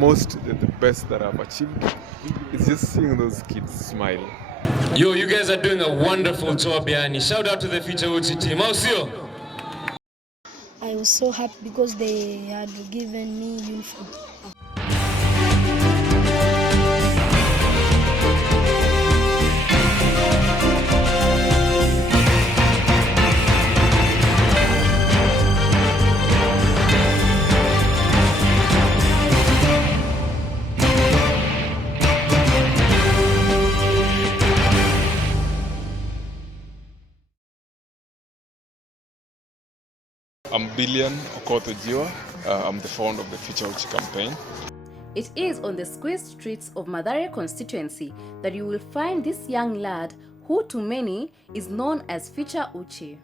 the best that I've achieved is just seeing those kids smile. Yo, you guys are doing a wonderful job, Yani. Shout out to the Ficha Uchi team. Mausio. I was so happy because they had given me uniform. I'm Billian Okoth Ojiwa. I'm the founder of the Ficha Uchi campaign. It is on the squeezed streets of Mathare constituency that you will find this young lad who to many is known as Ficha Uchi.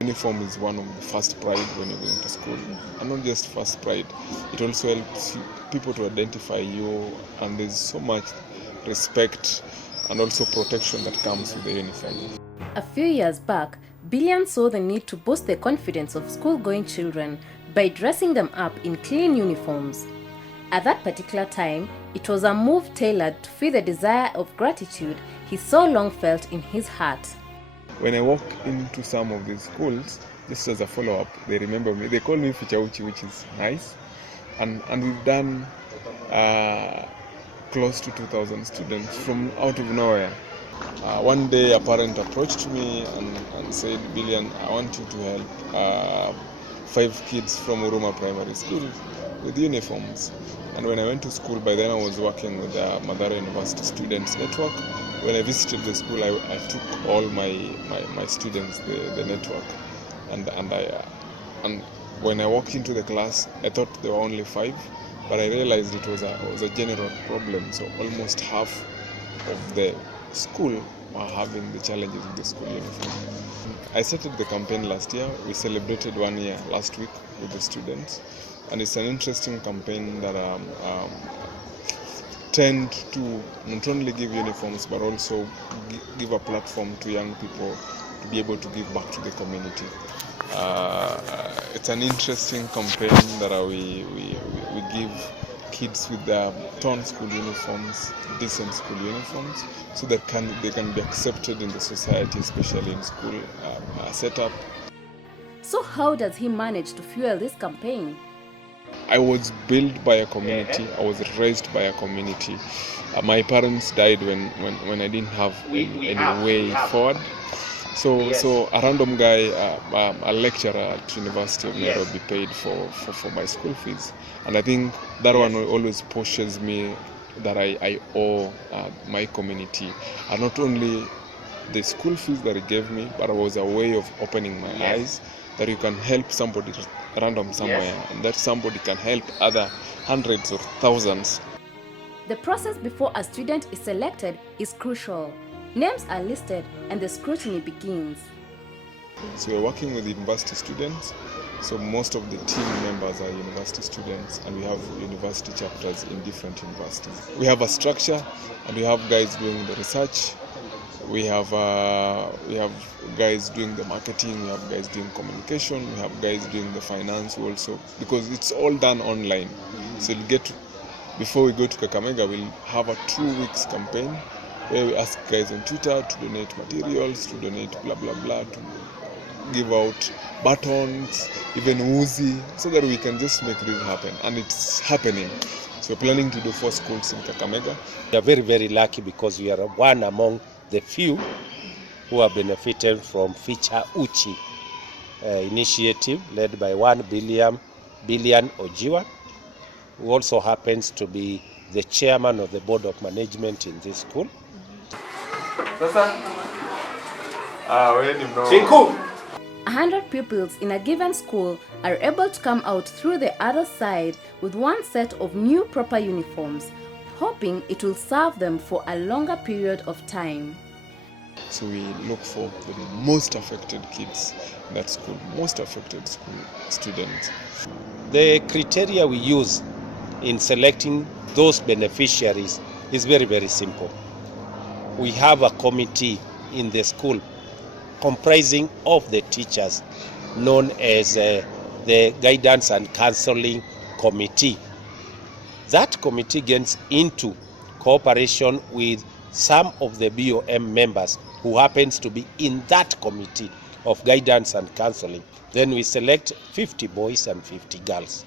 Uniform is one of the first pride when you're going to school. And not just first pride, it also helps people to identify you, and there's so much respect and also protection that comes with the uniform. A few years back, Billian saw the need to boost the confidence of school-going children by dressing them up in clean uniforms. At that particular time, it was a move tailored to feed the desire of gratitude he so long felt in his heart. When I walk into some of these schools, just as a follow-up, they remember me. They call me Ficha Uchi, which is nice. And we've done close to 2,000 students from out of nowhere. One day a parent approached me and said, Billian, I want you to help 5 kids from Uruma Primary School with uniforms. And when I went to school, by then I was working with the Mathare University Students Network. When I visited the school, I took all my students, the network. And when I walked into the class, I thought there were only 5, but I realized it was a general problem. So almost half of the school were having the challenges with the school uniform. I started the campaign last year. We celebrated 1 year last week with the students, and it's an interesting campaign that tend to not only give uniforms but also give a platform to young people to be able to give back to the community. It's an interesting campaign that we give kids with torn school uniforms, decent school uniforms, so that they can be accepted in the society, especially in school setup. So how does he manage to fuel this campaign? I was built by a community. I was raised by a community. My parents died when I didn't have any way forward. So a random guy, a lecturer at University of Nairobi, paid for my school fees, and I think that one always pushes me that I owe my community, and not only the school fees that he gave me, but it was a way of opening my eyes that you can help somebody random somewhere, and that somebody can help other hundreds or thousands. The process before a student is selected is crucial. Names are listed and the scrutiny begins. So we're working with university students. So most of the team members are university students, and we have university chapters in different universities. We have a structure, and we have guys doing the research. We have guys doing the marketing. We have guys doing communication. We have guys doing the finance also, because it's all done online. So before we go to Kakamega, we'll have a 2 weeks campaign where we ask guys on Twitter to donate materials, to donate blah blah blah, to give out buttons, even Uzi, so that we can just make this happen. And it's happening. So we're planning to do 4 schools in Kakamega. We are very, very lucky because we are one among the few who have benefited from Ficha Uchi initiative led by one Billian Ojiwa, who also happens to be the chairman of the board of management in this school. 100 pupils in a given school are able to come out through the other side with one set of new proper uniforms, hoping it will serve them for a longer period of time. So we look for the most affected kids in that school, most affected school students. The criteria we use in selecting those beneficiaries is very, very simple. We have a committee in the school comprising of the teachers known as the Guidance and Counseling Committee. that committee gets into cooperation with some of the BOM members who happens to be in that committee of guidance and counseling, then we select 50 boys and 50 girls.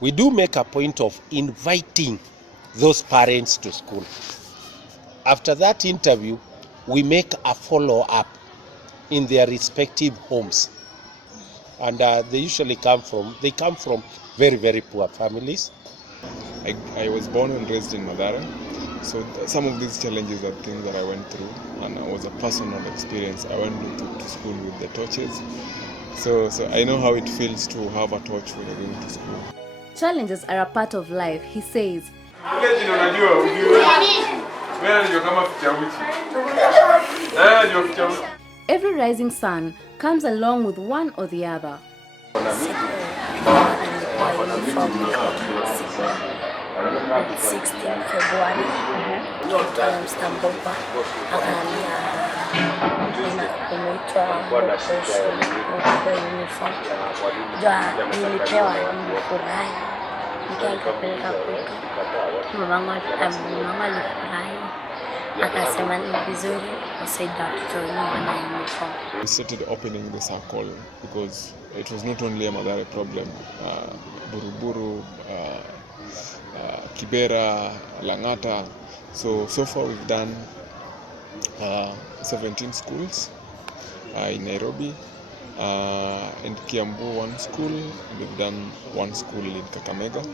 We do make a point of inviting those parents to school. After that interview, we make a follow-up in their respective homes. And they usually come from very, very poor families. I was born and raised in Mathare, so some of these challenges are things that I went through, and it was a personal experience. I went to school with the torches, so I know how it feels to have a torch when you're going to school. Challenges are a part of life, he says. Every rising sun comes along with one or the other. Februari Mstambopa akaambia umeitwa uniform. Nilipewa, nilifurahi, nikapeleka kwetu. Mama alifurahi, akasema ni vizuri kusaidia watoto wana uniform. We started opening the circle because it was not only a Mathare problem. Buruburu, Kibera, Langata. So far we've done 17 schools in Nairobi, in Kiambu 1 school, we've done 1 school in Kakamega,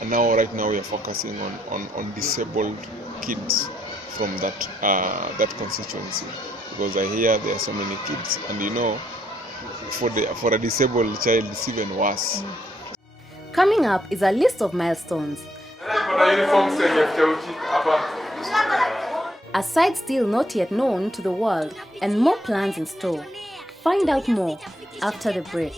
and right now we are focusing on disabled kids from that constituency, because I hear there are so many kids, and you know, for a disabled child it's even worse. Coming up is a list of milestones. A site still not yet known to the world, and more plans in store. Find out more after the break.